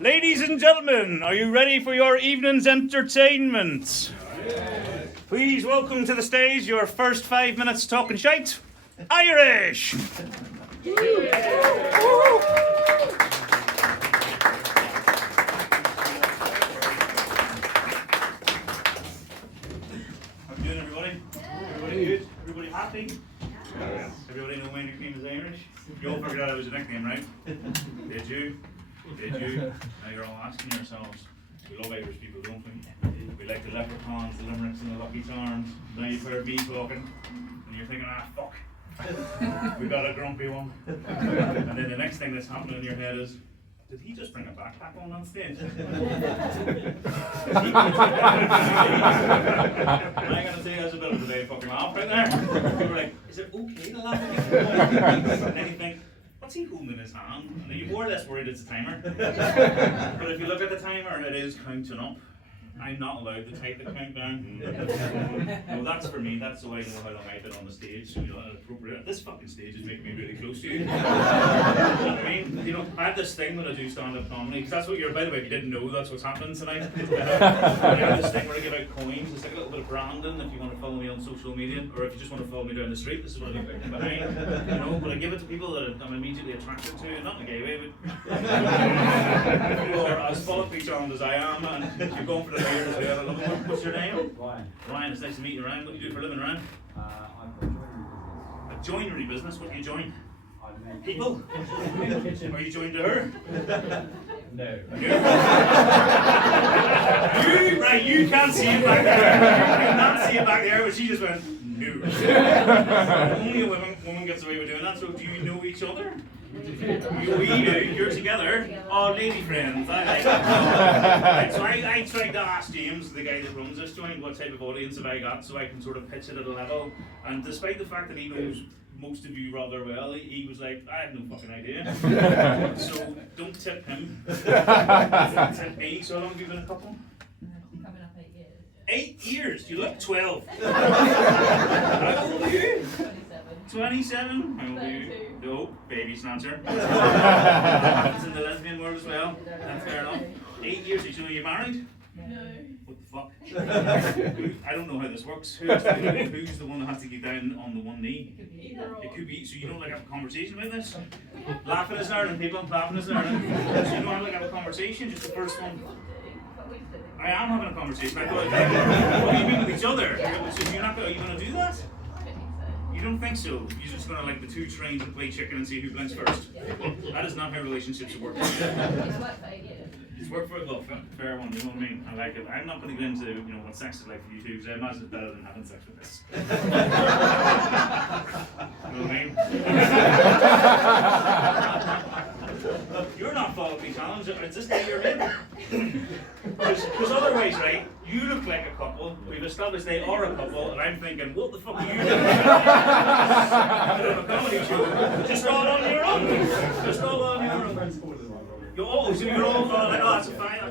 Ladies and gentlemen, are you ready for your evening's entertainment? Please welcome to the stage your first 5 minutes talking shite, Irish! How you doing, everybody? Everybody good? Everybody happy? Everybody know my nickname is Irish? You all figured out it was a nickname, right? Did you? Did you? Now you're all asking yourselves, we love Irish people, don't we? We like the leprechauns, the limericks and the lucky charms. Now you've heard me talking, and you're thinking, ah, fuck. We got a grumpy one. And then the next thing that's happening in your head is, did he just bring a backpack on stage? Am I going to say that's a bit of a day fucking laugh right there? You were like, is it okay to laugh at me? And then you think, what's he holding in his hand? And you're more or less worried it's a timer. But if you look at the timer, it is counting up. I'm not allowed to type the countdown. No, that's for me. That's so I know how long I've been on the stage. You know, appropriate. This fucking stage is making me really close to you. You know what I mean? You know, I have this thing when I do stand-up comedy, because that's what you're, by the way, if you didn't know, that's what's happening tonight. I have this thing where I give out coins. It's like a little bit of branding if you want to follow me on social media, or if you just want to follow me down the street, this is what I look like behind. You know, but I give it to people that I'm immediately attracted to, not in a gay way, but who are as follically charmed as I am, and you're going for the beard as well. I love it. What's your name? Ryan. Ryan, it's nice to meet you, Ryan. What do you do for a living, Ryan? I've got A joinery business. What do you join? I make People? Are you joined to her? No. Right, you can't see it back there. You cannot see it back there, but she just went, no. Only a woman gets away with doing that, so do you know each other? We do, you're together. Oh, lady friends, I like it. So I tried to ask James, the guy that runs this joint, what type of audience have I got, so I can sort of pitch it at a level. And despite the fact that he knows most of you rather well, he was like, I have no fucking idea. So don't tip him. Don't tip me. So how long have you been a couple? Coming up 8 years. 8 years? You look 12. How old are you? 27? How old are you? No, baby snatcher. That happens in the lesbian world as well. That's fair enough. 8 years, so you're married? No. What the fuck? I don't know how this works. Who's the one that has to get down on the one knee? It could be either or. It could be, so you don't like have a conversation about this? Laughing is learning, people, laughing is learning. So you don't like have a conversation, just the first one. I am having a conversation. I thought, what do you mean with each other? So you're not, are you going to do that? You don't think so? You're just going to like the two trains and play chicken and see who blinks first? That is not how relationships work. It's worked for 8 years. It's worked for, well, fair one, you know what I mean? I like it. I'm not going to get into, you know, what sex is like for you two, because I imagine it's better than having sex with this. You know what I mean? You're not follically challenged. Is this how you're in? Because otherwise, right, you look like a couple, we've established they are a couple, and I'm thinking, what the fuck are you doing? A comedy show. Just all on your own. Just all on your own. You're all, so you're all going like, oh, that's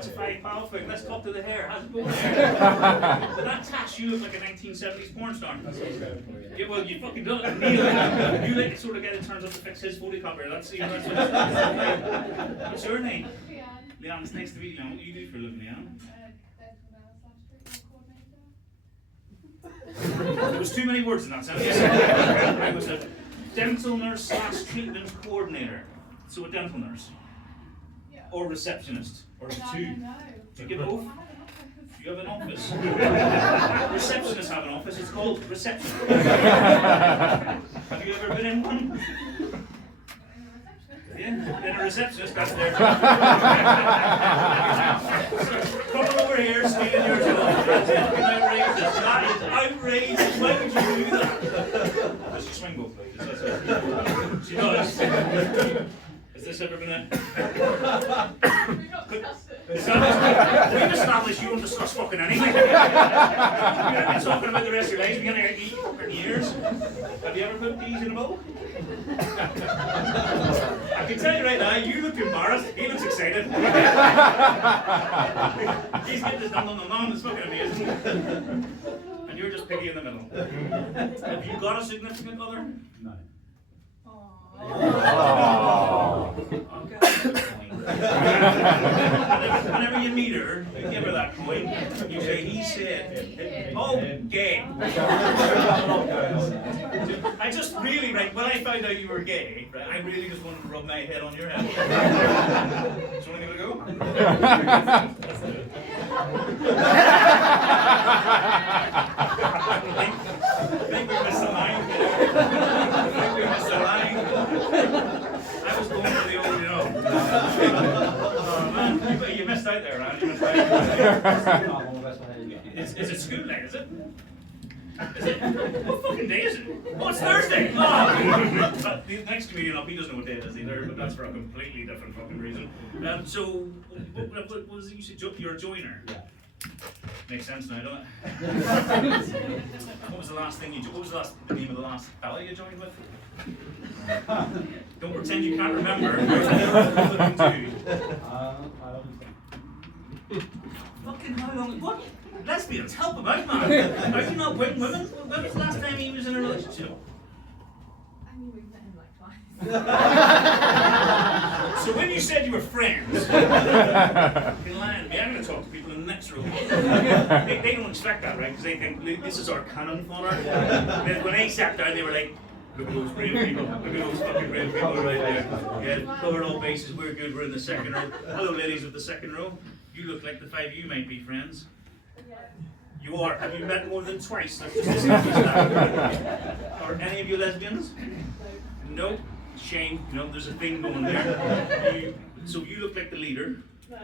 a fine pal thing. Let's talk to the hair. How's it going there? But that tash, you look like a 1970s porn star. Yeah, well, you fucking done it. You like the sort of guy that turns up to fix his photocopier. That's what it's like. What's your name? Leanne, it's nice to meet you. What do you do for a living, Leanne? There was too many words in that sentence. I was a dental nurse / treatment coordinator. So a dental nurse. Or receptionist, or two. Do you get both? You have an office. Receptionists have an office, it's called reception. Have you ever been in one? Yeah, in a receptionist, that's their job. Come over here, stealing your job. That's outrageous. That is outrageous. Why would you do that? Does she swing both ways? That's it. She does. Has this ever been a... We've established you don't discuss fucking anything. You've been talking about the rest of your life. You're going to eat for years. Have you ever put peas in a bowl? I can tell you right now, you look embarrassed. He looks excited. He's getting this nom. It's fucking amazing. And you're just piggy in the middle. Have you got a significant other? No. Aww. Okay. Whenever you meet her, you give her that coin. You say, he said, oh, gay. I just really, right, when I found out you were gay, right, I really just wanted to rub my head on your head. Do you want to give it a go? Let's do it. I think we missed a line there. I think we missed a line. I was going for the old, you know. Oh man, you missed out there, Rand. You missed out there. Is it school day, is it? Is it? What fucking day is it? Oh, it's Thursday! Oh. The next comedian up, he doesn't know what day it is either, but that's for a completely different fucking reason. So, what was it you said? You're a joiner? Yeah. Makes sense now, don't it? What was the last thing you? What was the name of the last fella you joined with? Don't pretend you can't remember. I don't think. Fucking how long? What? Lesbians, help him out, man. Are you not with women? When was the last time he was in a relationship? I mean, we've met him like twice. So when you said you were friends, you're lying to me. I'm going to talk to people in the next room. They don't expect that, right? Because they think this is our canon fodder. When they sat down, they were like, look at those brave people. Look at those fucking brave people right there. Yeah, covered all bases. We're good. We're in the second row. Hello, ladies of the second row. You look like the five of you might be friends. You are. Have you met more than twice? Let's just establish that. Are any of you lesbians? No. Shame. No, there's a thing going there. So you look like the leader. No.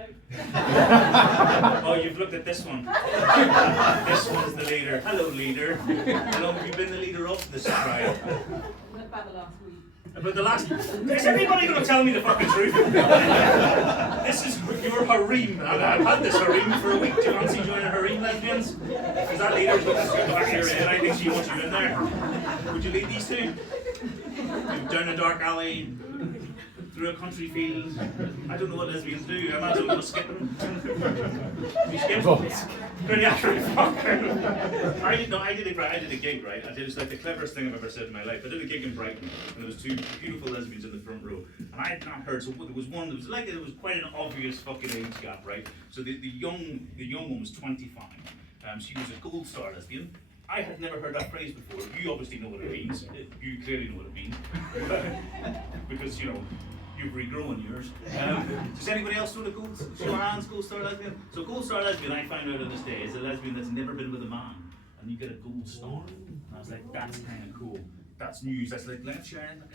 Oh, you've looked at this one. This one's the leader. Hello, leader. How long have you been the leader of this tribe? About the last week. About the last. Is anybody going to tell me the fucking truth? This is your harem. I've had this harem for a week. Do you fancy joining a harem, lesbians? Because that leader's looking straight back of your head. I think she wants you in there. Would you lead these two? Down a dark alley, through a country field. I don't know what lesbians do. I imagine I'm going to skip them. You skip them? Pretty accurate. I did a gig, right? I did it's like the cleverest thing I've ever said in my life. I did a gig in Brighton, and there was two beautiful lesbians in the front row, and I had not heard. So there was one. It was quite an obvious fucking age gap, right? So the young one was 25. She was a gold star lesbian. I had never heard that phrase before. You obviously know what it means. You clearly know what it means. Because, you know, you've regrown yours. Does anybody else know the gold star lesbian? So gold star lesbian, I found out on this day, is a lesbian that's never been with a man. And you get a gold star. And I was like, that's kind of cool. That's news. That's like, let's share it. I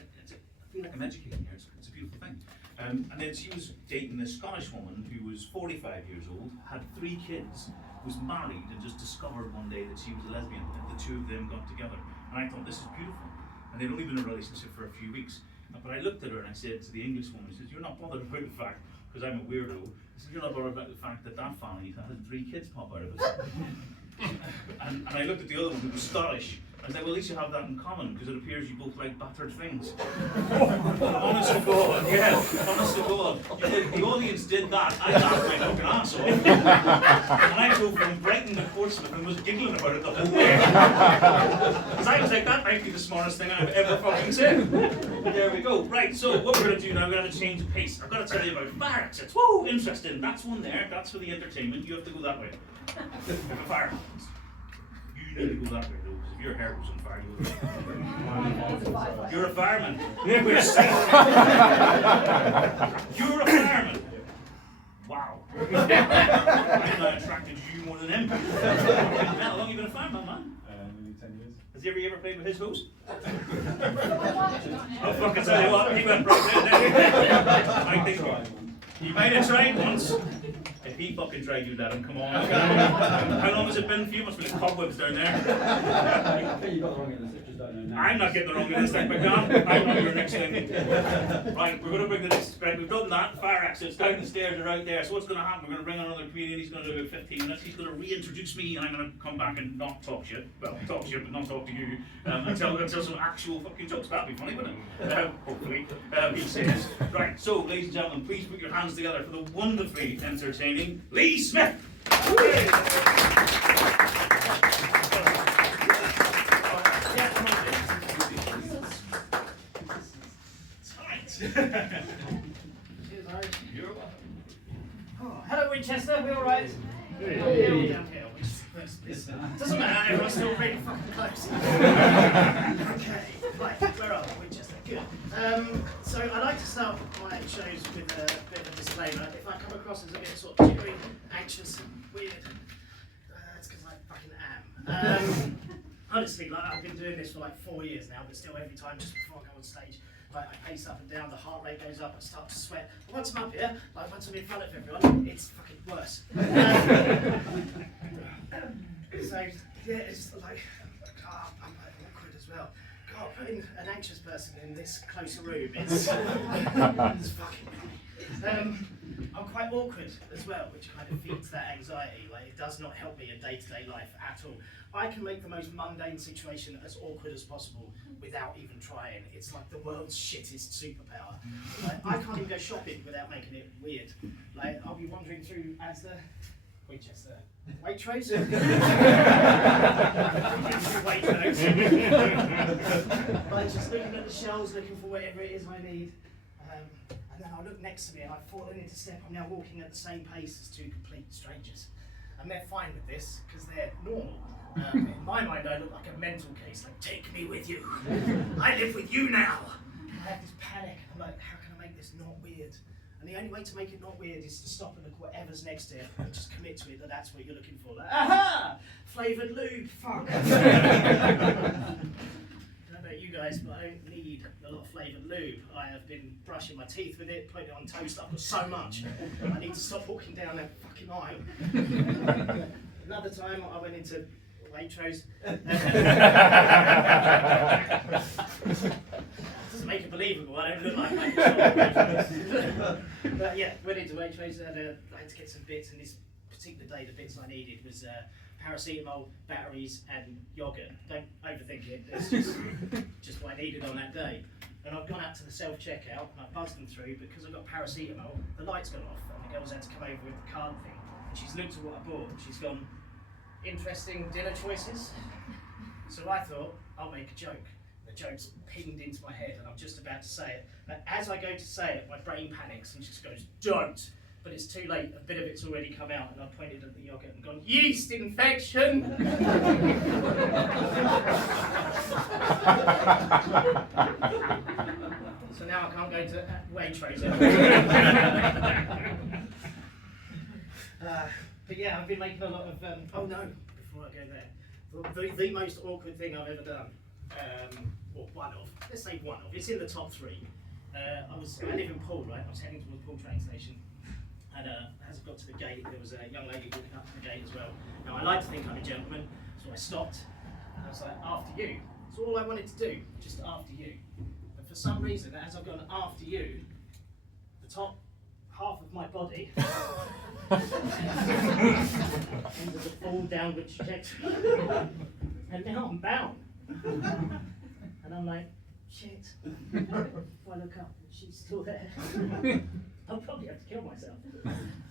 feel like I'm educating here. It's a beautiful thing. And then she was dating a Scottish woman who was 45 years old, had 3 kids, was married, and just discovered one day that she was a lesbian, and the two of them got together. And I thought, this is beautiful. And they'd only been in a relationship for a few weeks. But I looked at her and I said to the English woman, I said, you're not bothered about the fact, because I'm a weirdo, I said, you're not bothered about the fact that that family had 3 kids pop out of it. and I looked at the other one who was Scottish. I was like, well, at least you have that in common, because it appears you both like battered things. Honest to God, yeah, honest to God. The audience did that, I laughed my fucking ass off. And I drove from Brighton to Portsmouth and was giggling about it the whole way. Because I was like, that might be the smartest thing I've ever fucking said. There we go. Right, so what we're going to do now, we're going to change the pace. I've got to tell you about fire exits. Woo, interesting. That's one there, that's for the entertainment. You have to go that way. The fire happens. You need to go that way though, because if your hair was on fire, you would. You're a fireman. We're safe. You're a fireman. Wow. I'm not attracted to you more than him. How long have you been a fireman, man? Maybe 10 years. Has he ever played with his host? Oh, fucking tell you what, he went right there. I think he might have tried once. If he fucking tried, you'd let him, come on. How long has it been for you? Must be like cobwebs down there. I think you got the wrong end of this, just don't know now. I'm not getting the wrong end of this thing, McDonald. I know your next thing. Right, we're going to bring the next, right, we've done that. Fire exits down the stairs are out there. So what's going to happen? We're going to bring on another comedian. He's going to do about 15 minutes. He's going to reintroduce me, and I'm going to come back and not talk shit. Well, talk shit, but not talk to you. And tell some actual fucking jokes. That'd be funny, wouldn't it? Hopefully. He'll say this. Right, so, ladies and gentlemen, please put your hands together for the wonderfully entertaining Lee Smith. You're welcome. Winchester, we all right? Downhill, downhill. Doesn't matter, everyone's still really fucking close. Okay, right, where are we? Winchester, good. So I like to start my shows with a bit of a disclaimer. If I come across as a bit sort of jittery, anxious, and weird, that's because I fucking am. Honestly, like I've been doing this for like 4 years now, but still every time just before I go on stage, like I pace up and down, the heart rate goes up, I start to sweat. But once I'm up here, like once I'm in front of everyone, it's fucking worse. So yeah, it's like, God, I'm like awkward as well. God, putting an anxious person in this close a room, it's fucking. I'm quite awkward as well, which kind of feeds that anxiety. Like it does not help me in day-to-day life at all. I can make the most mundane situation as awkward as possible without even trying. It's like the world's shittest superpower. Like, I can't even go shopping without making it weird. Like I'll be wandering through Asda, Winchester, Waitrose. Waitrose. Like just looking at the shelves, looking for whatever it is I need. And then I look next to me and I've fallen into step. I'm now walking at the same pace as two complete strangers. And they're fine with this because they're normal. In my mind, I look like a mental case, like, take me with you. I live with you now. And I have this panic. I'm like, how can I make this not weird? And the only way to make it not weird is to stop and look whatever's next to it and just commit to it that that's what you're looking for. Like, aha! Flavoured lube, fuck. I don't know about you guys, but I don't need a lot of flavoured lube. I have been brushing my teeth with it, putting it on toast. I've got so much. I need to stop walking down that fucking aisle. Another time I went into Waitrose. Doesn't make it believable, I don't look like Waitrose. But yeah, went into Waitrose and I had to get some bits, and this particular day the bits I needed was paracetamol, batteries and yoghurt. Don't overthink it, it's just what I needed on that day. And I've gone out to the self-checkout and I buzzed them through, but because I've got paracetamol, the light's gone off and the girl's had to come over with the card thing. And she's looked at what I bought and she's gone, interesting dinner choices. So I thought, I'll make a joke. The joke's pinged into my head and I'm just about to say it. But as I go to say it, my brain panics and just goes, don't! But it's too late, a bit of it's already come out and I pointed at the yogurt and gone, yeast infection! So now I can't go to Waitrose anymore. But yeah, I've been making a lot of, oh no, before I go there, the most awkward thing I've ever done, or one of, let's say one of, it's in the top 3. I live in Poole, right? I was heading towards Poole train station, and as I got to the gate, there was a young lady walking up to the gate as well. Now I like to think I'm a gentleman, so I stopped, and I was like, after you. That's all I wanted to do, just after you. And for some reason, as I've gone after you, the top half of my body into the full downward trajectory. And now I'm bound. And I'm like, shit. If I look up and she's still there, I'll probably have to kill myself.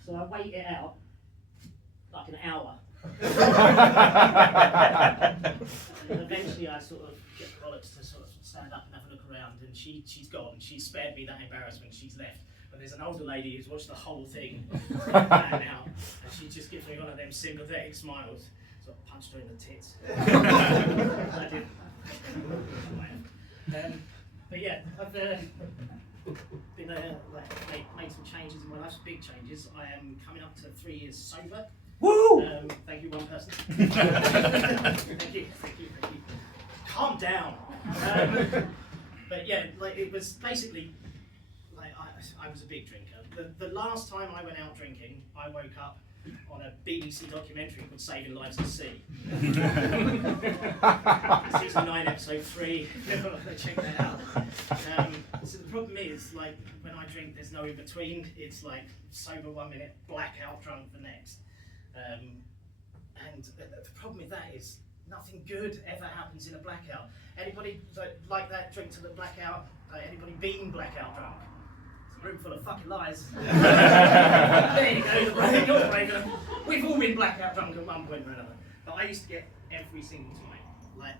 So I wait it out like an hour. And eventually I sort of get bollocks to sort of stand up and have a look around, and she's gone. She's spared me that embarrassment, she's left. But there's an older lady who's watched the whole thing now, and she just gives me one of them sympathetic smiles. So I punched her in the tits. I did. But yeah, I've been made some changes in my life, some big changes. I am coming up to 3 years sober. Woo! Thank you, one person. Thank you. Calm down. But yeah, like it was basically. I was a big drinker. The last time I went out drinking, I woke up on a BBC documentary called Saving Lives at Sea. Season 9, episode 3. Check that out. So the problem is, like, when I drink, there's no in between. It's like sober 1 minute, blackout, drunk the next. And the problem with that is nothing good ever happens in a blackout. Anybody like that drink to the blackout? Anybody been blackout drunk? Room full of fucking lies. There you go, you're brave. We've all been blackout drunk at one point or another. But I used to get every single time. Like,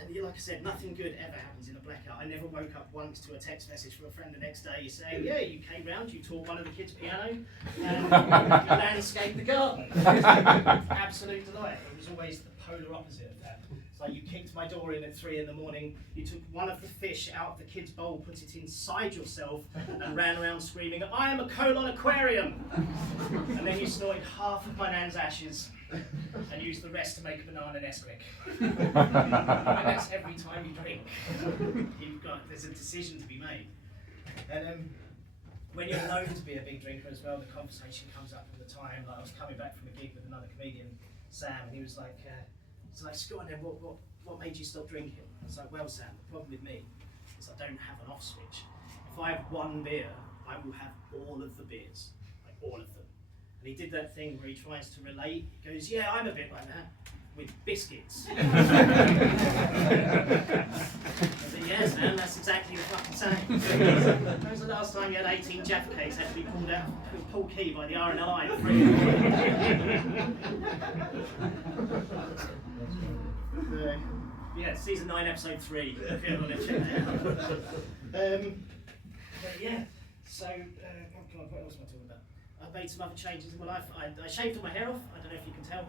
And like I said, nothing good ever happens in a blackout. I never woke up once to a text message from a friend the next day saying, yeah, you came round, you taught one of the kids piano, and you landscaped the garden. Absolute delight. It was always the polar opposite of that. It's like you kicked my door in at 3 in the morning, you took one of the fish out of the kid's bowl, put it inside yourself, and ran around screaming, I am a colon aquarium! And then you snorted half of my nan's ashes and used the rest to make a banana Nesquik. And that's every time you drink. There's a decision to be made. And when you're known to be a big drinker as well, the conversation comes up all the time. Like I was coming back from a gig with another comedian, Sam, and he was like, Scott, then what made you stop drinking? I was like, well, Sam, the problem with me is I don't have an off switch. If I have one beer, I will have all of the beers, like all of them. And he did that thing where he tries to relate. He goes, yeah, I'm a bit like that, with biscuits. I said, yeah, Sam, that's exactly the fucking same. When was the last time you had 18 Jaffa cakes had to be pulled out of Paul Key by the RNLI at 3 in the morning? Yeah, season 9, episode 3. If you want to check that out. But yeah, so what else am I talking about? I've made some other changes in my life. I shaved all my hair off. I don't know if you can tell.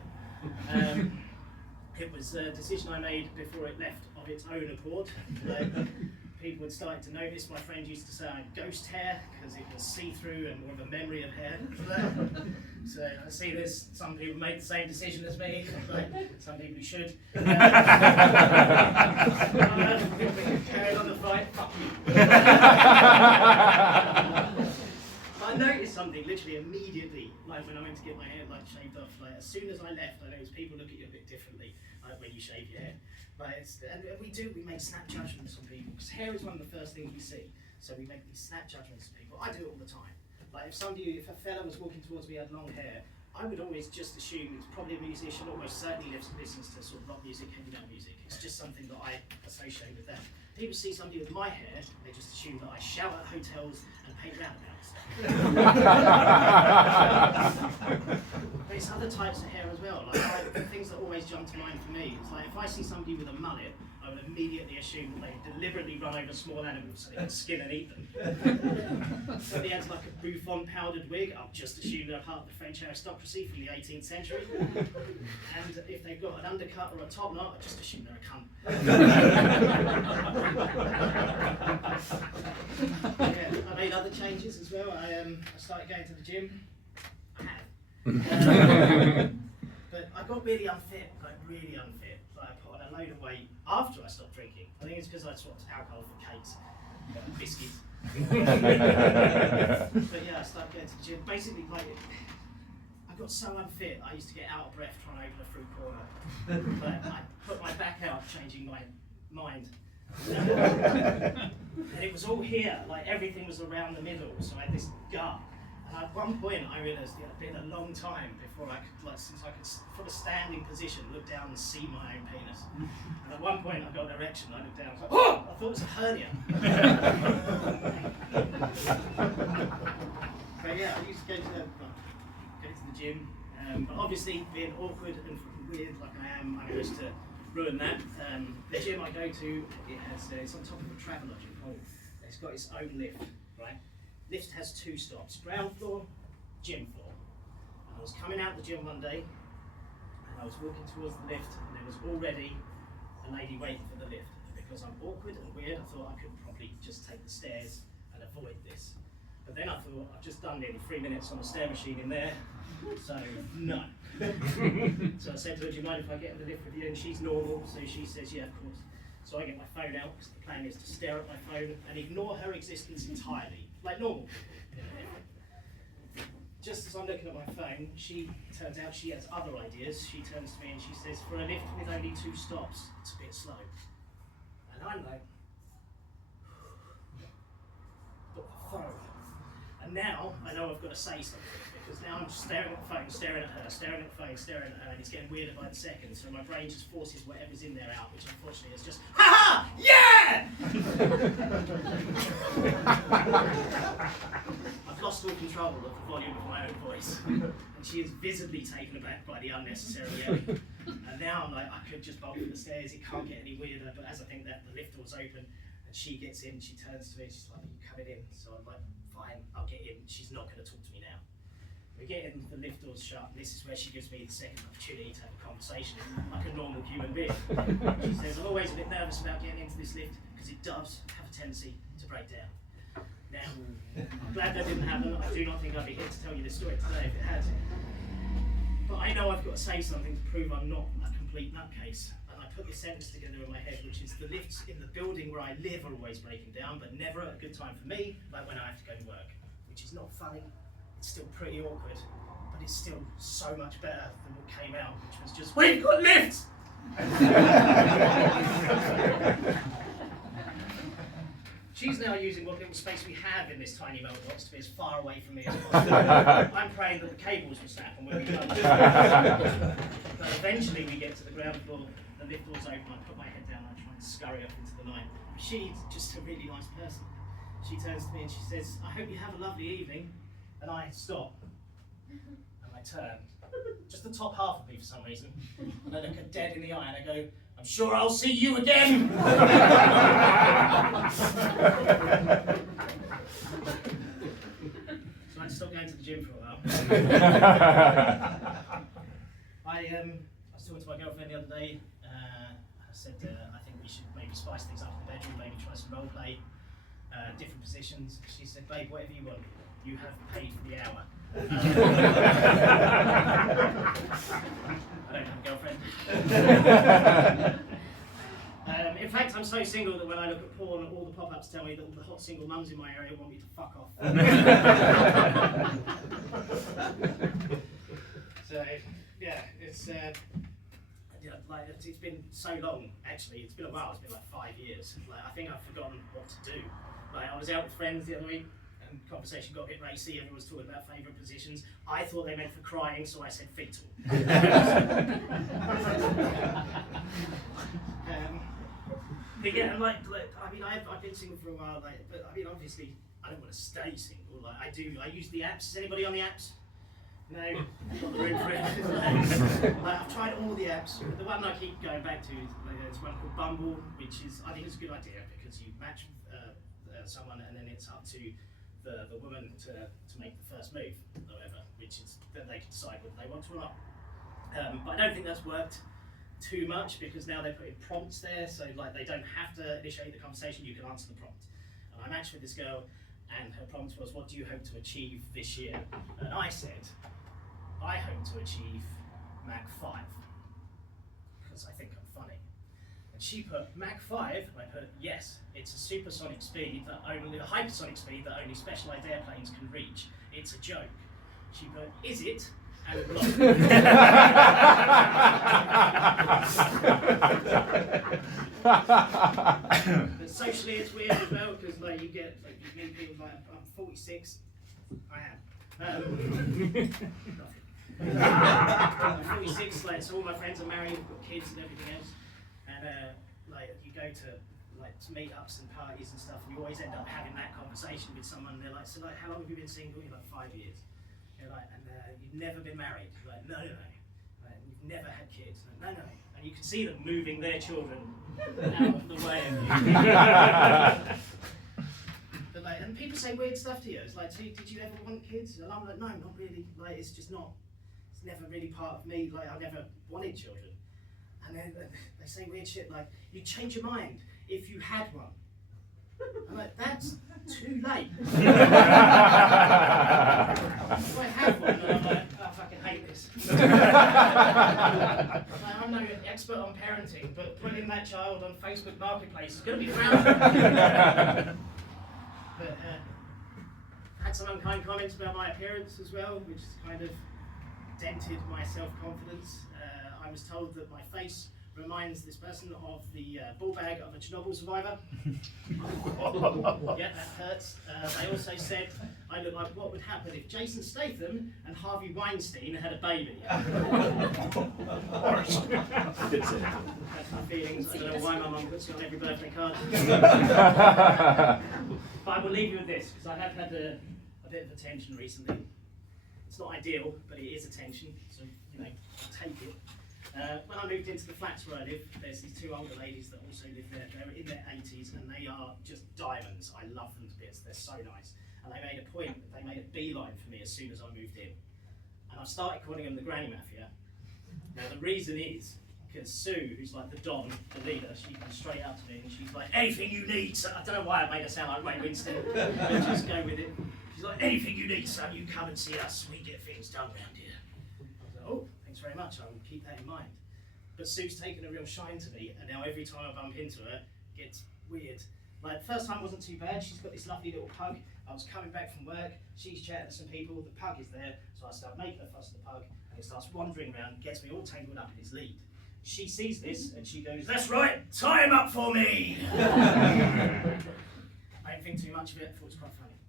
It was a decision I made before it left of its own accord. People had started to notice. My friend used to say I had ghost hair because it was see-through and more of a memory of hair. So I see there's some people make the same decision as me. Some people who should. Carried on the fight. Fuck you. I noticed something literally immediately, like when I went to get my hair shaved off. Like as soon as I left, I noticed people look at you a bit differently, like when you shave your hair. And we make snap judgments on people because hair is one of the first things we see. So we make these snap judgments on people. I do it all the time. Like if a fella was walking towards me, had long hair, I would always just assume it's probably a musician. Almost certainly listens to sort of rock music, heavy metal music. It's just something that I associate with them. People see somebody with my hair, they just assume that I shower at hotels and paint roundabouts. But it's other types of hair as well. Like the things that always jump to mind for me. It's like if I see somebody with a mullet, I would immediately assume that they deliberately run over small animals so they can skin and eat them. So they had like a bouffant powdered wig, I'll just assume they're part of the French aristocracy from the 18th century. And if they've got an undercut or a top knot, I just assume they're a cunt. Yeah, I made other changes as well. I started going to the gym. I have. But I got really unfit, really unfit. Like I put on a load of weight after I stopped drinking. I think it's because I swapped alcohol for cakes, biscuits. But yeah, I started going to the gym. Basically, I got so unfit, I used to get out of breath trying to open a fruit corner. But I put my back out, changing my mind. And it was all here, like everything was around the middle, so I had this gut. And at one point I realised it had been a long time before I could, since I could, from a standing position, look down and see my own penis. And at one point I got an erection, I looked down, I was like, oh! I thought it was a hernia. So yeah, I used to go to the gym, but obviously being awkward and weird like I am, I managed to ruin that. The gym I go to, it's on top of a Travelodge in Hull. It's got its own lift, right? Lift has 2 stops, ground floor, gym floor. And I was coming out of the gym one day, and I was walking towards the lift, and there was already a lady waiting for the lift. And because I'm awkward and weird, I thought I could probably just take the stairs and avoid this. But then I thought, I've just done nearly 3 minutes on the stair machine in there, so no. So I said to her, do you mind if I get in the lift with you? And she's normal, so she says, yeah, of course. So I get my phone out, because the plan is to stare at my phone and ignore her existence entirely, like normal people. Just as I'm looking at my phone, turns out she has other ideas. She turns to me and she says, for a lift with only 2 stops, it's a bit slow. And I'm like, but the phone. And now I know I've got to say something, because now I'm just staring at the phone, staring at her, staring at the phone, staring at her, and it's getting weirder by the second, so my brain just forces whatever's in there out, which unfortunately is just, ha-ha! Yeah! I've lost all control of the volume of my own voice. And she is visibly taken aback by the unnecessary yelling. And now I'm like, I could just bolt up the stairs, it can't get any weirder. But as I think that the lift door's open, and she gets in, she turns to me, she's like, are you coming in? So I'm like, fine, I'll get in. She's not going to talk to me now. We get in, the lift door's shut, and this is where she gives me the second opportunity to have a conversation like a normal human being. She says, I'm always a bit nervous about getting into this lift because it does have a tendency to break down. Now, I'm glad that didn't happen. I do not think I'd be here to tell you this story today if it had. But I know I've got to say something to prove I'm not a complete nutcase. And I put this sentence together in my head, which is the lifts in the building where I live are always breaking down, but never at a good time for me, like when I have to go to work. Which is not funny, it's still pretty awkward, but it's still so much better than what came out, which was just, we've got lifts! She's now using what little space we have in this tiny mailbox to be as far away from me as possible. I'm praying that the cables will snap and we'll be done. But eventually we get to the ground floor, the lift door's open, I put my head down, I try and scurry up into the night. She's just a really nice person. She turns to me and she says, I hope you have a lovely evening. And I stop. And I turn. Just the top half of me for some reason. And I look her dead in the eye and I go, I'm sure I'll see you again! So I stopped going to the gym for a while. I was talking to my girlfriend the other day. I said, I think we should maybe spice things up in the bedroom, maybe try some role play, different positions. She said, babe, whatever you want. You have paid for the hour. I don't have a girlfriend. In fact, I'm so single that when I look at porn, all the pop-ups tell me that all the hot single mums in my area want me to fuck off. So, yeah, it's it's been so long. Actually, it's been a while. It's been like 5 years. Like, I think I've forgotten what to do. Like, I was out with friends the other week. And conversation got a bit racy, everyone was talking about favourite positions. I thought they meant for crying, so I said fetal. Yeah, and I mean, I've been single for a while, but I mean, obviously, I don't want to stay single. Like, I use the apps. Is anybody on the apps? No, not the room for it. I've tried all the apps. The one I keep going back to is there's one called Bumble, which is, I think it's a good idea because you match someone and then it's up to the woman to make the first move, however, which is that they can decide whether they want to or not. But I don't think that's worked too much because now they're putting prompts there, so like they don't have to initiate the conversation, you can answer the prompt. And I matched with this girl and her prompt was, what do you hope to achieve this year? And I said, I hope to achieve Mach 5, because I think I'm funny. And she put Mach 5, and I put, yes, it's a supersonic speed that only, a hypersonic speed that only specialized airplanes can reach. It's a joke. She put, is it? And blocked. But socially it's weird as well, because like you meet people like, I'm 46, I am. I'm 46, like, so all my friends are married, got kids and everything else. And like you go to meetups and parties and stuff, and you always end up having that conversation with someone. They're like, so like, how long have you been single? You're like, 5 years. You're like, and you've never been married. You're like, no. You've never had kids. No. And you can see them moving their children out of the way of you. But like, and people say weird stuff to you. It's like, did you ever want kids? And I'm like, no, not really. Like, it's just not. It's never really part of me. Like, I never wanted children. And then they say weird shit like, you'd change your mind if you had one. I'm like, that's too late. So I have one, and I'm like, I fucking hate this. Like, I'm no expert on parenting, but putting that child on Facebook Marketplace is going to be frowned upon. But I had some unkind comments about my appearance as well, which has kind of dented my self-confidence. I was told that my face reminds this person of the ball bag of a Chernobyl survivor. Yeah, that hurts. They also said I look like what would happen if Jason Statham and Harvey Weinstein had a baby. That's my feelings. I don't know why my mum puts it on every birthday card. But I will leave you with this, because I have had a bit of attention recently. It's not ideal, but it is attention, so you know, I'll take it. When I moved into the flats where I live, there's these two older ladies that also live there. They're in their 80s and they are just diamonds. I love them to bits. They're so nice. And they made a point, they made a beeline for me as soon as I moved in. And I've started calling them the Granny Mafia. Now the reason is, because Sue, who's like the Don, the leader, she comes straight up to me and she's like, anything you need, son. I don't know why I made her sound like Ray Winston, but just go with it. She's like, anything you need, son, you come and see us. We get things done around here. I was like, oh, thanks very much. I will keep that in mind. But Sue's taken a real shine to me, and now every time I bump into her, it gets weird. Like, the first time wasn't too bad. She's got this lovely little pug. I was coming back from work, she's chatting to some people, the pug is there, so I start making a fuss of the pug, and it starts wandering around, gets me all tangled up in his lead. She sees this, and she goes, that's right, tie him up for me! I didn't think too much of it, I thought it was quite funny.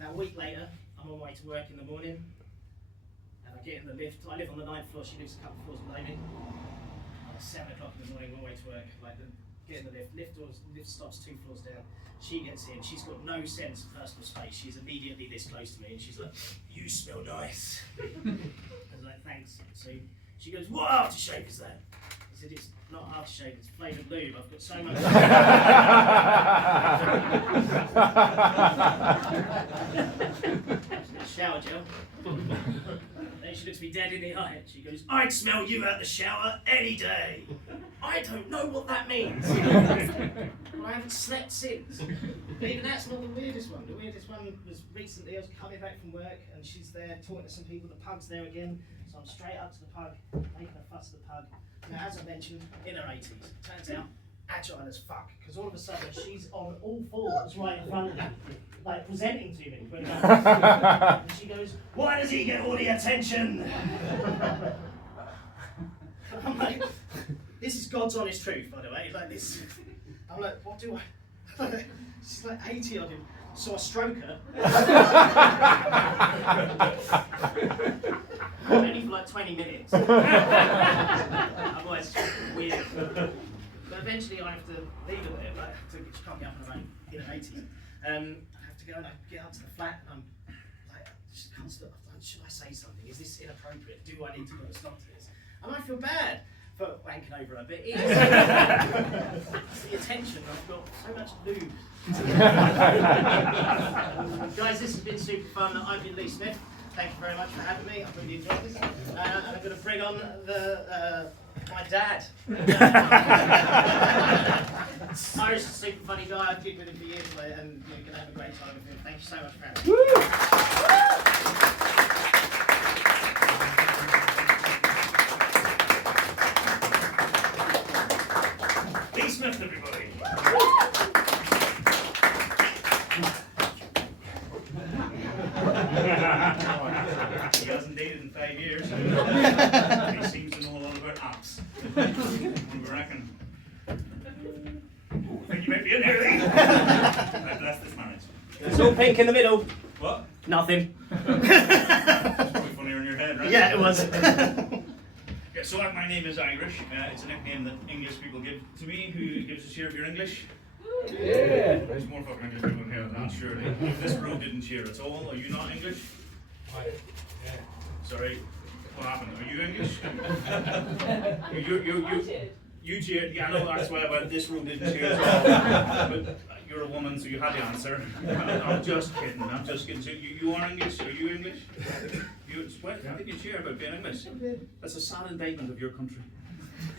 About a week later, I'm on my way to work in the morning, and I get in the lift. I live on the 9th floor, she lives a couple of floors below me. At 7 o'clock in the morning, on my way to work, get in the lift stops 2 floors down. She gets in, she's got no sense of personal space. She's immediately this close to me, and she's like, you smell nice. I was like, thanks. So she goes, what aftershave is that? I said, it's not aftershave, it's flavoured lube. I've got so much. Shower gel. Then she looks me dead in the eye and she goes, I'd smell you out the shower any day. I don't know what that means. Well, I haven't slept since. But even that's not the weirdest one. The weirdest one was recently I was coming back from work and she's there talking to some people. The pug's there again. So I'm straight up to the pug, making a fuss of the pug. Now, as I mentioned, in her 80s. Turns out, agile as fuck. Because all of a sudden, she's on all fours right in front of me. Like, presenting to me. And she goes, why does he get all the attention? I'm like, this is God's honest truth, by the way. Like this. I'm like, what do I? She's like 80 on him. So I stroke her. Only for like 20 minutes. Otherwise, it's weird. But eventually, I have to leave her there. Right? She can't get up on her own in her 80s. I have to go and I get up to the flat, and I'm like, I just can't stop. Should I say something? Is this inappropriate? Do I need to put a stop to this? And I feel bad for wanking over her, but it is. It's the attention. I've got so much lube. Guys, this has been super fun. I've been Lee Smith. Thank you very much for having me. I've really enjoyed this. And I'm going to bring on my dad. Irish, super funny guy. I've been with him for years, and you're going to have a great time with him. Thank you so much for having me. Lee Smith, everybody. He hasn't dated in 5 years. He seems to know a lot about apps. What do we reckon? I think you might be in here, Lee. I bless this marriage. It's all pink in the middle. What? Nothing. It's probably funnier in your head, right? Yeah, it was. Yeah, so my name is Irish. It's a nickname that English people give to me. Who gives a cheer if you're English? Yeah. There's more fucking English people in here than that, surely. If this room didn't cheer at all, are you not English? Yeah. Sorry, what happened? Are you English? I did. You cheered. Yeah, I know that's why, but this room didn't cheer at all. But you're a woman, so you had the answer. I'm just kidding. I'm just kidding. So you are English? Are you English? Well, how did you cheer about being English? That's a sad indictment of your country.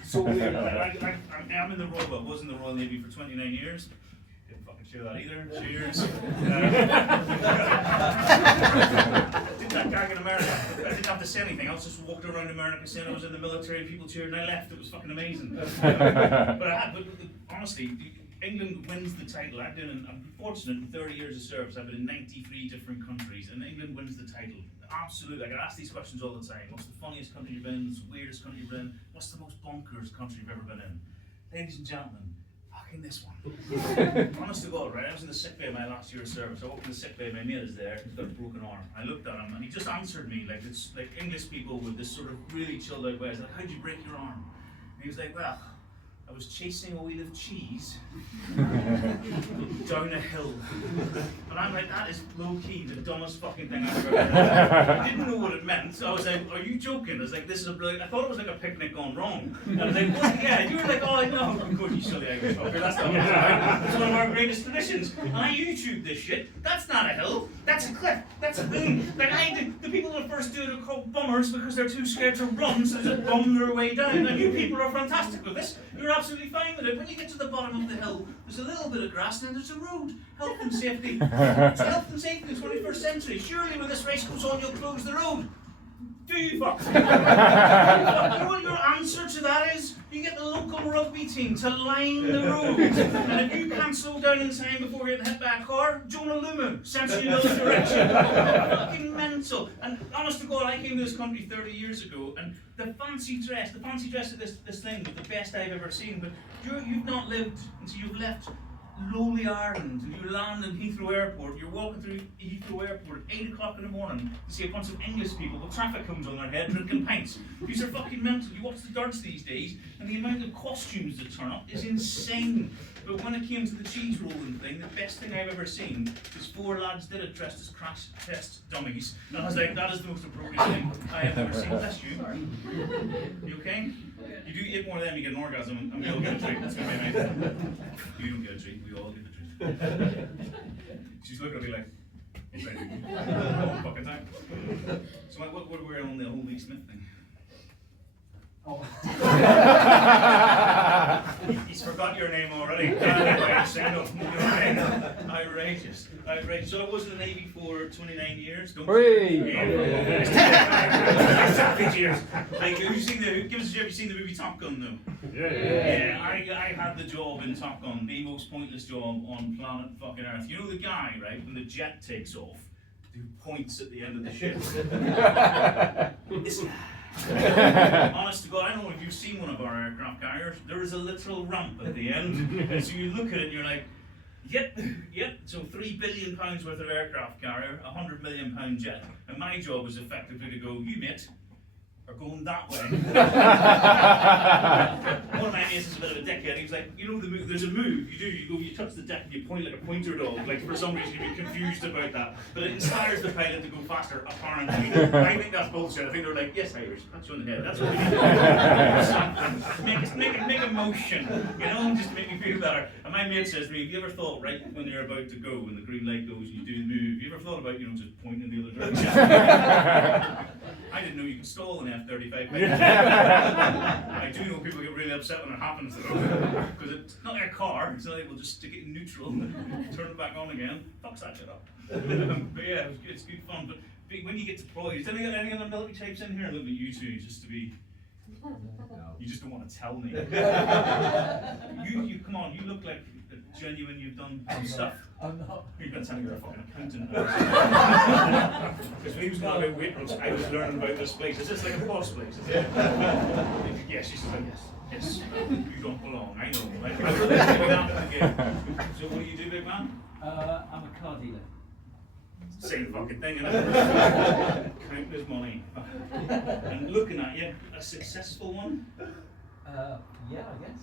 So weird. I'm in the Royal, but was in the Royal Navy for 29 years. Didn't fucking cheer that either. Cheers. Did that gag in America. I didn't have to say anything. I just walked around America saying I was in the military and people cheered and I left. It was fucking amazing. But honestly, England wins the title. I'm fortunate in 30 years of service. I've been in 93 different countries and England wins the title. Absolutely. I get asked these questions all the time. What's the funniest country you've been in? What's the weirdest country you've been in? What's the most bonkers country you've ever been in? Ladies and gentlemen, fucking this one. Honest to God, right? I was in the sick bay of my last year of service. I walked in the sick bay, my mate is there, he's got a broken arm. I looked at him and he just answered me like it's like English people with this sort of really chilled out way. I was like, how'd you break your arm? And he was like, well, I I was chasing a wheel of cheese down a hill. And I'm like, that is low-key the dumbest fucking thing I've ever heard. I didn't know what it meant, so I was like, are you joking? I was like, this is a I thought it was like a picnic gone wrong. And I was like, what? Yeah, you were like, oh, no. Of course, you silly Irish fucker, that's not what's right. It's one of our greatest traditions. And I YouTube this shit. That's not a hill. That's a cliff. That's a boom. Like, the people that first do it are called bummers because they're too scared to run, so they just bum their way down. And you people are fantastic with this. You're absolutely fine with it. When you get to the bottom of the hill, there's a little bit of grass and then there's a road. Health and safety. It's health and safety in the 21st century. Surely when this race goes on, you'll close the road. Do you fuck? You know what your answer to that is? You get the local rugby team to line the road. And if you can't slow down in time before getting hit by a car, Jonah Lumu sends you in another direction. Fucking mental. And honest to God, I came to this country 30 years ago, and the fancy dress of this thing was the best I've ever seen. But you've not lived until you've left lowly Ireland, and you land in Heathrow Airport. You're walking through Heathrow Airport at 8 o'clock in the morning to see a bunch of English people with traffic cones on their head drinking pints. These are fucking mental. You watch the darts these days, and the amount of costumes that turn up is insane. But when it came to the cheese rolling thing, the best thing I've ever seen is 4 lads did it dressed as crash test dummies. And I was like, that is the most appropriate thing I have ever seen. Bless you. You okay? You do eat more of them, you get an orgasm, and we all get a treat. That's gonna be amazing. You don't get a treat, we all get a treat. She's looking at me like, it's ready. All fucking time. So what were we on the Holy Smith thing? Oh. He's forgot your name already. Outrageous. Outrageous. So I was in the Navy for 29 years. Don't Hooray! Savage years. Like, have you seen the movie Top Gun though? Yeah, I had the job in Top Gun, the most pointless job on planet fucking Earth. You know the guy, right, when the jet takes off, who points at the end of the ship? Honest to God, I don't know if you've seen one of our aircraft carriers. There is a literal ramp at the end, and so you look at it and you're like, yep. So £3 billion worth of aircraft carrier, £100 million jet, and my job was effectively to go, you mate, are going that way. One of my mates is a bit of a dickhead. He was like, you know the move, there's a move you do, you touch the deck and you point like a pointer dog. Like for some reason you'd be confused about that. But it inspires the pilot to go faster, apparently. I think that's bullshit. I think they're like, yes Irish, that's you on the head. That's what we need. Something. Make a motion, you know, just to make me feel better. And my mate says to me, have you ever thought, right when you're about to go, when the green light goes and you do the move, have you ever thought about, you know, just pointing in the other direction? I didn't know you could stall an F-35. I do know people get really upset when it happens though, because it's not their car, it's not able to just stick it in neutral and turn it back on again. Fucks that shit up. But yeah, it's good fun. But when you get deployed, is any other military types in here? I'm looking at you two just to be. You just don't want to tell me. You come on, you look like genuine, you've done stuff. I'm not. You're going to tell me you're a fucking accountant. Because when he was going about Waitrose, I was learning about this place. Is this like a boss place? Is it? Yes, she said yes. Yes. You don't belong, I know. Right? So what do you do, big man? I'm a car dealer. Same fucking thing, innit? Count his money. And looking at you, a successful one? Yeah, I guess.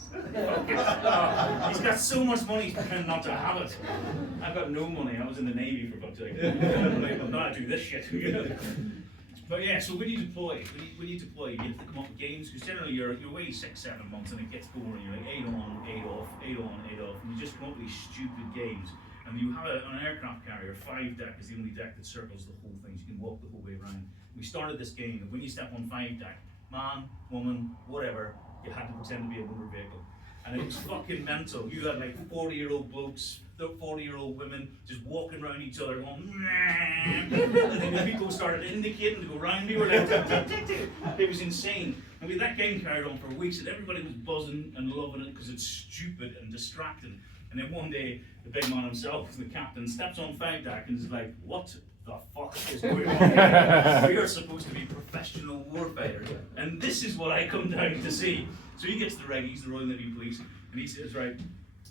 He's got so much money, he's pretending not to have it. I've got no money. I was in the Navy for about I'm not to do this shit. But yeah, so when you deploy, you have to come up with games, because generally you're away 6-7 months and it gets boring. You're like 8 on, 8 off, 8 on, 8 off, and you just come up with these stupid games. And you have on an aircraft carrier, 5 deck is the only deck that circles the whole thing, so you can walk the whole way around. We started this game, and when you step on 5 deck, man, woman, whatever, you had to pretend to be a motor vehicle. And it was fucking mental. You had like 40-year-old blokes, 40-year-old women just walking around each other going, and then the people started indicating to go round. We were like, it was insane. And that game carried on for weeks, and everybody was buzzing and loving it because it's stupid and distracting. And then one day, the big man himself, the captain, steps on 5 deck and is like, what the fuck is going on here? We are supposed to be professional warfighters, and this is what I come down to see. So he gets the reggies, the Royal Navy Police, and he says, right,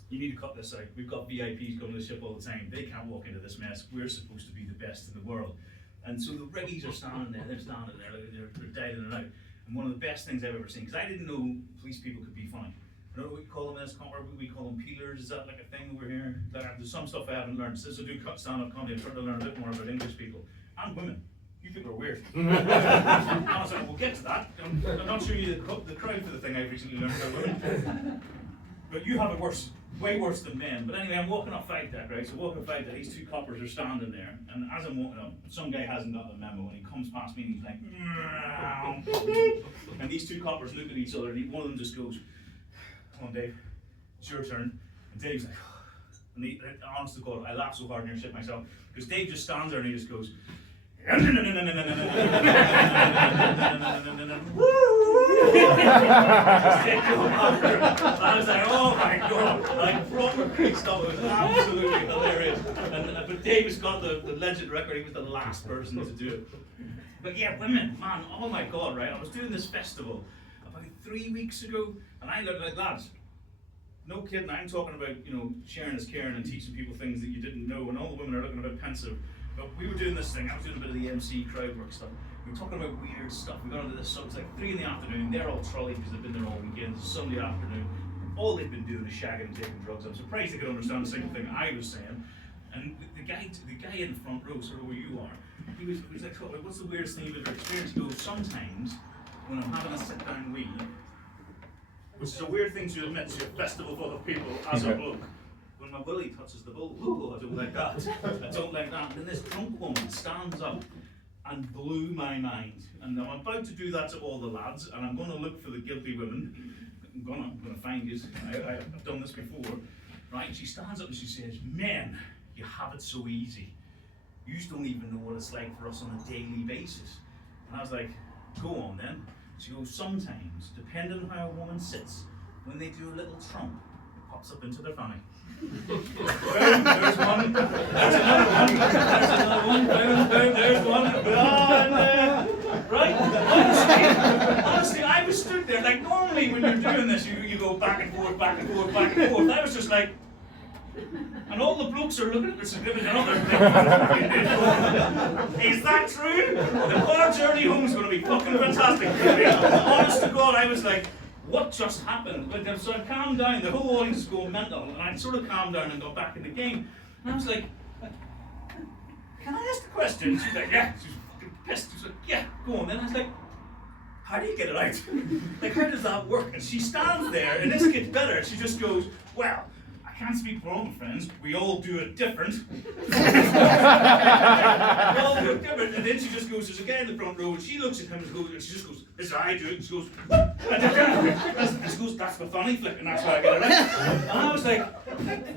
you need to cut this out. We've got VIPs coming to the ship all the time. They can't walk into this mess. We're supposed to be the best in the world. And so the reggies are standing there, they're dialing it out. And one of the best things I've ever seen, because I didn't know police people could be funny. I don't know what we call them in this country, we call them peelers. Is that like a thing over here? Like, there's some stuff I haven't learned. Since I do stand-up comedy, I'm trying to learn a bit more about English people and women. You people are weird. And I was like, we'll get to that. I'm not sure you the crowd for the thing I've recently learned about women. But you have it worse, way worse than men. But anyway, I'm walking up fight deck, right? So walking up fight deck, these two coppers are standing there, and as I'm walking up, some guy hasn't got the memo, and he comes past me and he's like, meow. And these two coppers look at each other, and one of them just goes, "Come on, Dave, it's your turn." And Dave's like, and honest to God, I laugh so hard near shit myself, because Dave just stands there and he just goes, I was like, oh my God, like proper Greek stuff. It was absolutely hilarious. But Dave has got the legend record. He was the last person to do it. But yeah, women, man, oh my God, right? I was doing this festival about 3 weeks ago, and I looked like, lads, no kidding, I'm talking about, sharing is caring and teaching people things that you didn't know, and all the women are looking a bit pensive. But we were doing this thing, I was doing a bit of the MC crowd work stuff. We were talking about weird stuff. We got into this, so it's like 3 in the afternoon, they're all trolley because they've been there all weekend. It's Sunday afternoon. All they've been doing is shagging and taking drugs. I'm surprised they could understand a single thing I was saying. And the guy in the front row, sort of where you are, he was like, what's the weirdest thing you've ever experienced? He goes, sometimes when I'm having a sit down wee, which is a weird thing to admit to a festival full of people as a bloke. When my willy touches the bowl, ooh, I don't like that. I don't like that. And then this drunk woman stands up and blew my mind. And I'm about to do that to all the lads, and I'm going to look for the guilty women. I'm going to find you. I've done this before, right? And she stands up and she says, "Men, you have it so easy. You just don't even know what it's like for us on a daily basis." And I was like, "Go on then." She goes, "Sometimes, depending on how a woman sits, when they do a little trump, it pops up into their fanny." Boom, there's one. There's another one. There's another one. Boom, there's one. Right? Honestly, I was stood there, like normally when you're doing this, you go back and forth, back and forth, back and forth. I was just like, and all the blokes are looking at the significant other. Is that true? The car journey home is going to be fucking fantastic. Honest to God, I was like, what just happened? So I calmed down, the whole audience was going mental, and I sort of calmed down and got back in the game. And I was like, can I ask a question? She's like, yeah. She was fucking pissed. She was like, yeah, go on then. I was like, how do you get it out? Like, how does that work? And she stands there, and this gets better. She just goes, well, I can't speak for all my friends. We all do it different. We all do it different. And then she just goes, there's a guy in the front row, and she looks at him and she just goes, this is how I do it. And she goes, what? And she goes, that's the funny flick, and that's how I get it out. And I was like,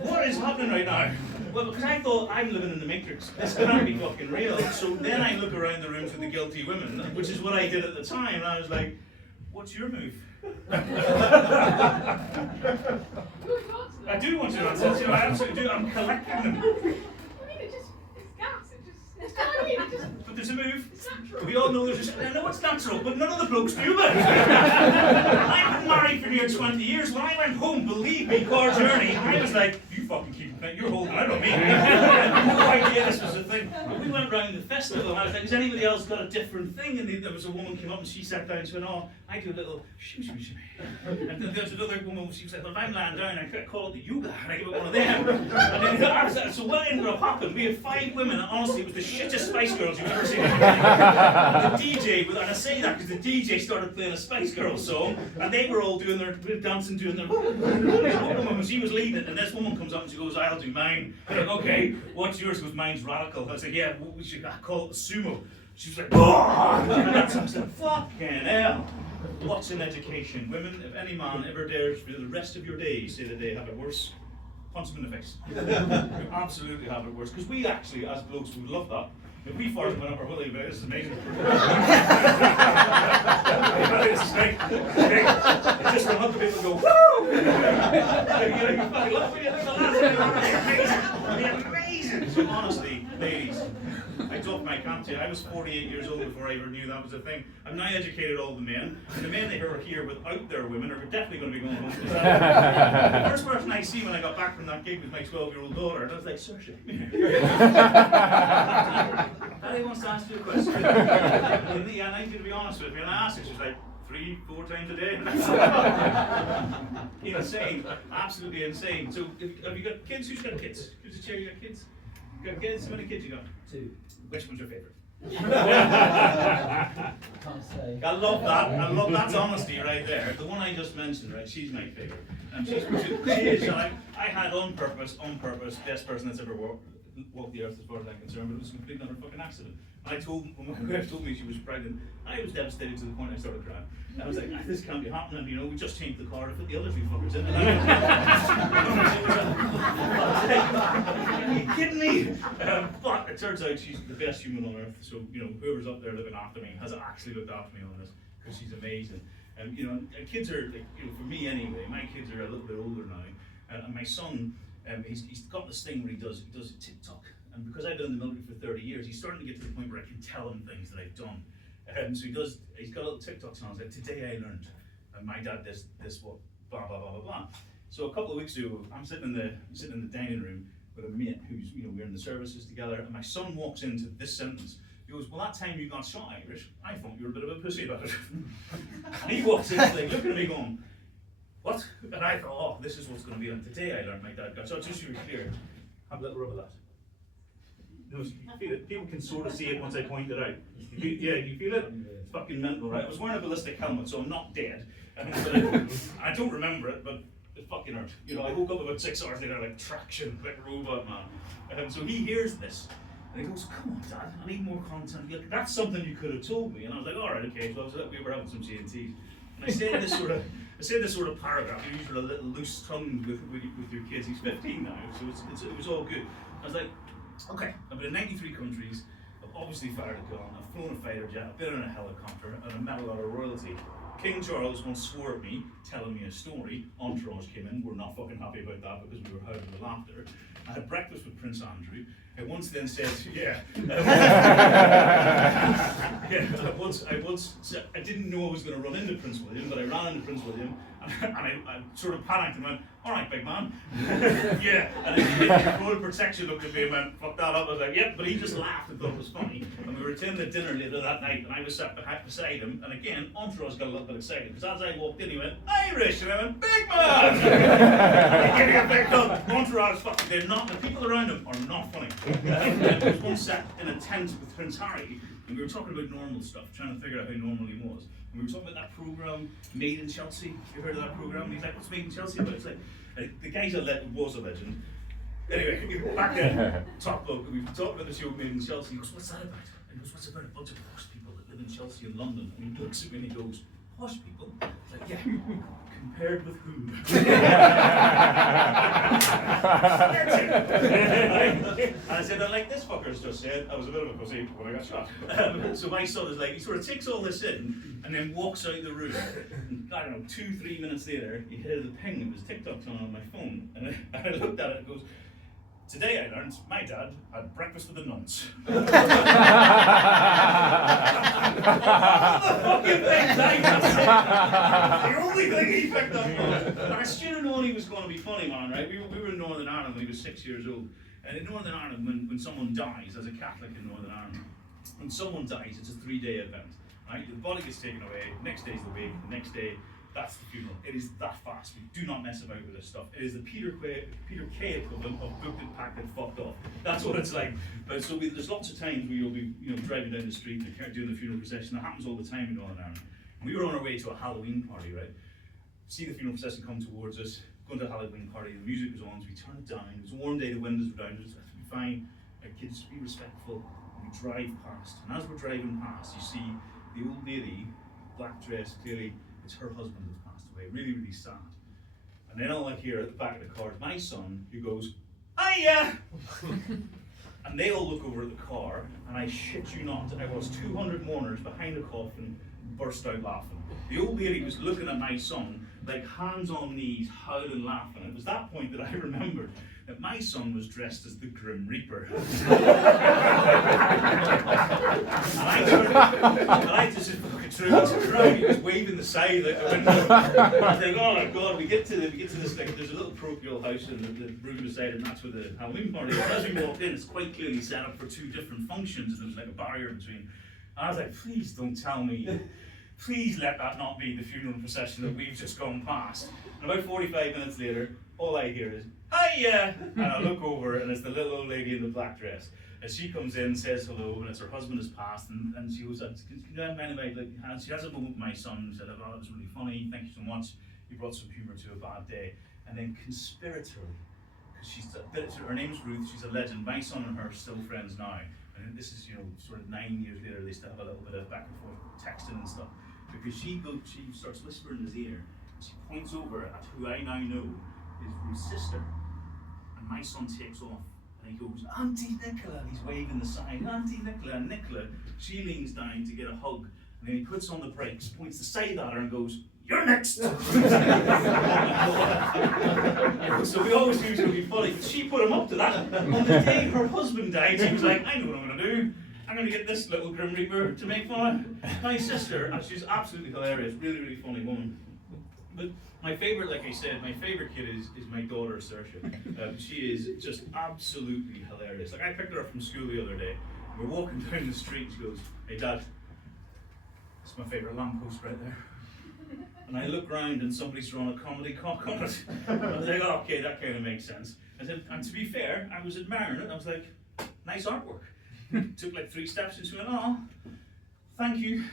what is happening right now? Well, because I thought, I'm living in the Matrix. This cannot be fucking real. So then I look around the room to the guilty women, which is what I did at the time, and I was like, what's your move? I do want to answer. I absolutely do. I'm collecting them. I mean, it's gas. But there's a move. It's natural. We all know there's a. I know it's natural, but none of the blokes do about it. I've been married for near 20 years. When I went home, believe me, car journey, I was like, you fucking keep it. You're holding out on me. I had no idea this was a thing. But we went round the festival, and I was like, has anybody else got a different thing? And there was a woman came up and she sat down and she went, oh, I do a little shimmy, shimmy, shimmy. And then there's another woman, she was like, well, if I'm lying down, I call it the yoga, and I give it one of them. And then I was like, so what ended up happening? We had 5 women, and honestly, it was the shittest Spice Girls you've ever seen. The DJ, and I say that because the DJ started playing a Spice Girls song, and they were all doing their dancing, doing their. Woman, she was leading it, and this woman comes up and she goes, I'll do mine. I'm like, okay, what's yours? She goes, mine's radical. I was like, yeah, we should call it the sumo. She was like, oh! And I was like, fucking hell. What's in education? Women, if any man ever dares for the rest of your days say that they have it worse, punch them in the face. You absolutely have it worse. Because we actually, as blokes, would love that. If we farted went up our willy, this is amazing. This is great. It's just to hug the people and go, woo! You fucking love me. They're amazing. So honestly, ladies, I doffed my cap to you. I was 48 years old before I ever knew that was a thing. I've now educated all the men, and the men that are here without their women are definitely going to be going home. The first person I see when I got back from that gig was my 12-year-old daughter, and I was like, Saoirse, come here. Daddy wants to ask you a question. Yeah, and I need to be honest with you. And I asked her, she was like, 3-4 times a day. Insane, absolutely insane. So, have you got kids? Who's got kids? Who's the chair? You got kids? You got kids? How many kids you got? 2. Which one's your favourite? Can't say. I love that. I love that's honesty right there. The one I just mentioned, right? She's my favourite, and she is. I had on purpose, best person that's ever walked the earth as far as I'm concerned, but it was a complete and utter fucking accident. And I told, when my wife told me she was pregnant, I was devastated to the point I started crying. I was like, this can't be happening, you know, we just changed the car to put the other 2 fuckers in. Are you kidding me? But it turns out she's the best human on earth, so, you know, whoever's up there looking after me has actually looked after me on this, because she's amazing. And, you know, kids are, like, you know, for me anyway, my kids are a little bit older now, and my son, he's got this thing where he does TikTok. And because I've been in the military for 30 years, he's starting to get to the point where I can tell him things that I've done. So he's got a little TikTok song, like, today I learned, and my dad this what, blah, blah, blah, blah, blah. So a couple of weeks ago, I'm sitting in the dining room with a mate who's, you know, we're in the services together, and my son walks into this sentence. He goes, well, that time you got shot Irish, I thought you were a bit of a pussy about it. And he walks in, like, looking at me going, what? And I thought, oh, this is what's going to be on today I learned my dad got shot. Just so you're clear, have a little rub of that. You feel it. People can sort of see it once I point it out. You feel it? It's fucking mental, right? I was wearing a ballistic helmet, so I'm not dead. But I don't remember it, but it fucking hurt. You know, I woke up about 6 hours later, like traction, like a robot, man. So he hears this, and he goes, come on, Dad, I need more content. Like, that's something you could have told me. And I was like, all right, okay. So I was like, we were having some G&Ts. And I said this sort of paragraph. You usually a little loose tongued with your kids. He's 15 now, so it was all good. I was like, okay, I've been in 93 countries, I've obviously fired a gun, I've flown a fighter jet, I've been in a helicopter, and I've met a lot of royalty. King Charles once swore at me, telling me a story. Entourage came in, we're not fucking happy about that because we were howling with laughter. I had breakfast with Prince Andrew. I once then said, I didn't know I was going to run into Prince William, but I ran into Prince William, and I sort of panicked and went, all right, big man. Yeah, and the royal protection looked at me and went, fuck that up. I was like, yep, but he just laughed and thought it was funny. And we were attending the dinner later that night, and I was sat beside him, and again, Entourage got a little bit excited, because as I walked in, he went, Irish, and I went, big man! Give me a big hug. Entourage, fucking, they're not, the people around him are not funny. There was one sat in a tent with Prince Harry, and we were talking about normal stuff, trying to figure out how normal he was. And we were talking about that program, Made in Chelsea. You heard of that program? And he's like, what's Made in Chelsea about? It's like, the guy's was a legend. Anyway, back then, top bloke, we talked about the show Made in Chelsea. He goes, what's that about? And he goes, what's it about? A bunch of posh people that live in Chelsea and London. And he looks at me and he goes, posh people? It's like, yeah, compared with whom? And I said, like this fucker's just said, I was a bit of a pussy when I got shot. So my son is like, he sort of takes all this in and then walks out the room. And, I don't know, 2-3 minutes later, he heard the ping of his TikTok on my phone. And I looked at it and goes, today I learned my dad had breakfast with the nuns. All the fucking things I just said. The only thing he picked up on. And I should have known he was going to be funny, man, right? We were in Northern Ireland when he was 6 years old. And in Northern Ireland, when someone dies, as a Catholic in Northern Ireland, when someone dies, it's a 3-day event. Right? The body gets taken away, next day's the wake, the next day, that's the funeral. It is that fast. We do not mess about with this stuff. It is the Peter Kay equivalent of booked it, packed it, fucked off. That's what it's like. But so there's lots of times where you'll be, you know, driving down the street and doing the funeral procession. That happens all the time in Northern Ireland. And we were on our way to a Halloween party, right? See the funeral procession come towards us, going to a Halloween party, the music was on, so we turn it down. It was a warm day, the windows were down, it was absolutely fine. Our kids, be respectful. We drive past, and as we're driving past, you see the old lady, black dress, clearly it's her husband that's passed away, really, really sad. And then all I hear at the back of the car is my son, who goes, hiya! And they all look over at the car, and I shit you not, I was 200 mourners behind a coffin, burst out laughing. The old lady was looking at my son, like hands on knees, howling, laughing. It was that point that I remembered that my son was dressed as the Grim Reaper. And I just fucking threw into the crowd. He was waving the side out the window. I was like, oh my god, we get to this, like, there's a little parochial house in the room beside, and that's where the Halloween party is. As we walked in, it's quite clearly set up for 2 different functions, and there was like a barrier between. And I was like, please don't tell me please let that not be the funeral procession that we've just gone past. And about 45 minutes later, all I hear is, hiya! And I look over and it's the little old lady in the black dress. And she comes in, says hello, and it's her husband has passed, and she goes, can you have mind about, like, she has a moment with my son and said, oh, it was really funny, thank you so much, you brought some humour to a bad day. And then conspiratorially, because her name's Ruth, she's a legend, my son and her are still friends now. And this is, sort of 9 years later, they still have a little bit of back and forth texting and stuff. Because she starts whispering in his ear, and she points over at who I now know is Ruth's sister. And my son takes off. And he goes, Auntie Nicola, and he's waving the sign, Auntie Nicola, and Nicola, she leans down to get a hug, and then he puts on the brakes, points the side at her and goes, you're next! So we always knew it would be funny, but she put him up to that. On the day her husband died, she was like, I know what I'm going to do. I'm going to get this little Grim Reaper to make fun of my sister. And she's absolutely hilarious, really, really funny woman. But my favourite, like I said, my favourite kid is my daughter, Saoirse. She is just absolutely hilarious. Like, I picked her up from school the other day. We're walking down the street, she goes, hey Dad, that's my favourite lamppost right there. And I look round and somebody's drawn a comedy cock on it. I was like, oh, okay, that kind of makes sense. I said, and to be fair, I was admiring it. I was like, nice artwork. Took like 3 steps and she went, oh, thank you.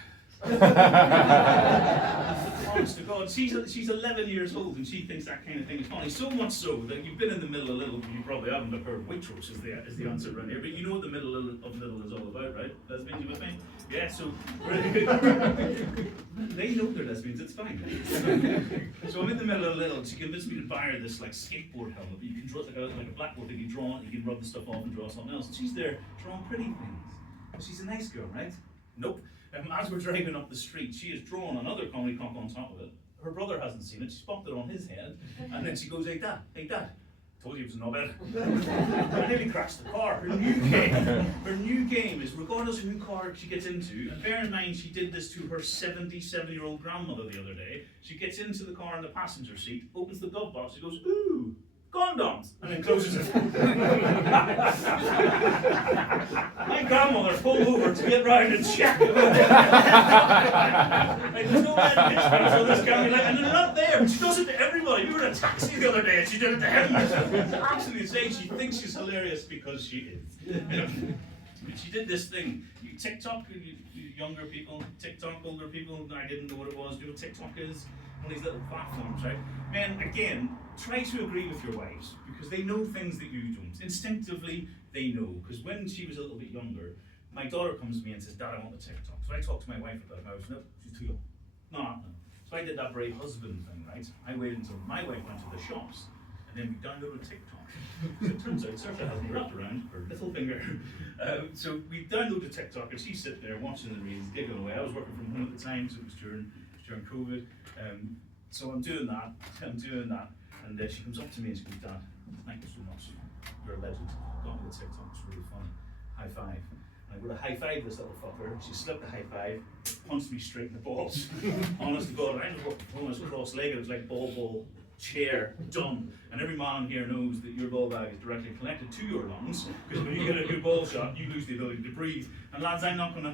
Honest to God, she's 11 years old and she thinks that kind of thing is funny. So much so that you've been in the middle a little, you probably haven't, but heard Waitrose is the answer right here. But you know what the middle of middle is all about, right? Lesbians, you with me? Yeah, so they know they're lesbians, it's fine. So I'm in the middle of little, she convinced me to buy her this like skateboard helmet, but you can draw like a blackboard thing, you draw it, you can rub the stuff off and draw something else. And she's there drawing pretty things. She's a nice girl, right? Nope. As we're driving up the street, she has drawn another comedy cock on top of it. Her brother hasn't seen it, she's popped it on his head, and then she goes, hey Dad, told you it was a knobhead. I nearly crashed the car. Her new game is, regardless of who car she gets into, and bear in mind she did this to her 77-year-old grandmother the other day, she gets into the car in the passenger seat, opens the glove box, she goes, ooh, condoms, and then closes it. My grandmother pulled over to get round and check. Like, there's no red pictures on this camera, like, and they're not there, but she does it to everybody. We were in a taxi the other day and she did it to him. It's absolutely insane. She thinks she's hilarious because she is. She did this thing. You TikTok, you younger people, TikTok, older people, I didn't know what it was. Do you know what TikTok is? One of these little platforms, right? Men, again, try to agree with your wives because they know things that you don't. Instinctively, they know. Because when she was a little bit younger, my daughter comes to me and says, Dad, I want the TikTok. So I talked to my wife about it. I was, no, she's too young. No. So I did that brave husband thing, right? I waited until my wife went to the shops and then we downloaded TikTok. So it turns out Saoirse has me wrapped around her little finger. So we downloaded TikTok and she's sitting there watching the reels, giggling away. I was working from home at the time, so it was during COVID. So I'm doing that, and she comes up to me and she goes, Dad, thank you so much. You're a legend. Got me the TikTok, it's really fun. High five. And I go to high five this little fucker. She slipped the high five, punched me straight in the balls. Honest to God, I was working from home, I was cross-legged, it was like ball, chair, done. And every man here knows that your ball bag is directly connected to your lungs, because when you get a good ball shot, you lose the ability to breathe. And lads, I'm not gonna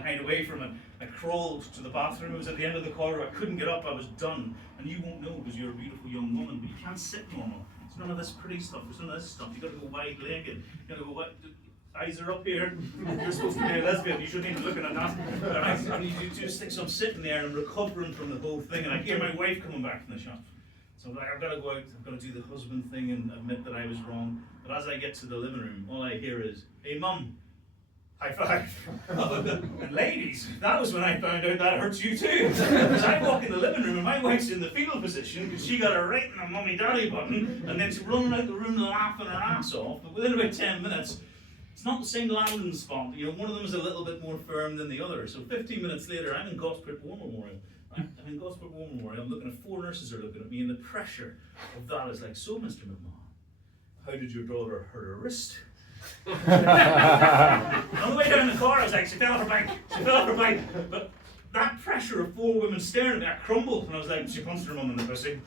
hide away from it. I crawled to the bathroom, it was at the end of the corridor, I couldn't get up, I was done. And you won't know because you're a beautiful young woman, but you can't sit normal. There's none of this pretty stuff, there's none of this stuff. You gotta go wide-legged, you gotta go wide. Eyes are up here. You're supposed to be a lesbian. You shouldn't even be looking at that. And you just think, so I'm sitting there and recovering from the whole thing, and I hear my wife coming back from the shop. So I'm like, I've got to go out. I've got to do the husband thing and admit that I was wrong. But as I get to the living room, all I hear is, "Hey, Mum, high five." And ladies, that was when I found out that hurts you too. Because I walk in the living room and my wife's in the fetal position because she got her right in the mummy daddy button, and then she's running out the room laughing her ass off. But within about 10 minutes. It's not the same landing spot. You know, one of them is a little bit more firm than the other. So 15 minutes later, I'm in Gosport War Memorial. I'm looking at 4 nurses are looking at me, and the pressure of that is like, so Mr. McMahon, how did your daughter hurt her wrist? On the way down the car, I was like, she fell off her bike. But that pressure of 4 women staring at me, I crumbled, and I was like, she punched her mum in the pussy.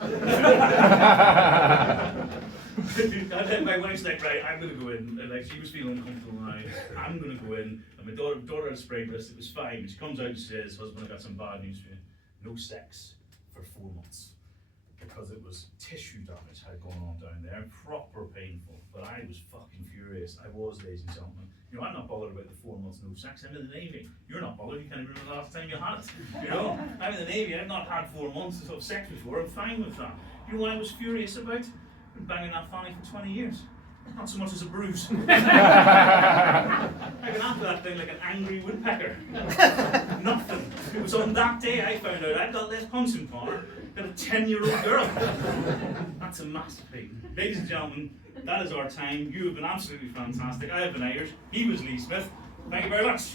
My wife's like, right, I'm gonna go in. And, like, she was feeling uncomfortable, and I'm gonna go in. And my daughter had sprayed this, it was fine. And she comes out and she says, husband, I got some bad news for you. No sex for 4 months. Because it was tissue damage had gone on down there, proper painful. But I was fucking furious. I was, ladies and gentlemen. You know, I'm not bothered about the 4 months no sex. I'm in the Navy. You're not bothered. You can't even remember the last time you had it. You know, I'm in the Navy. I've not had 4 months of sex before. I'm fine with that. You know what I was furious about? I've been banging that fanny for 20 years. Not so much as a bruise. I got after that thing like an angry woodpecker. Nothing. It was on that day I found out I'd got less punching power than a 10-year-old girl. That's a massive thing. Ladies and gentlemen, that is our time. You have been absolutely fantastic. I have been Irish. He was Lee Smith. Thank you very much.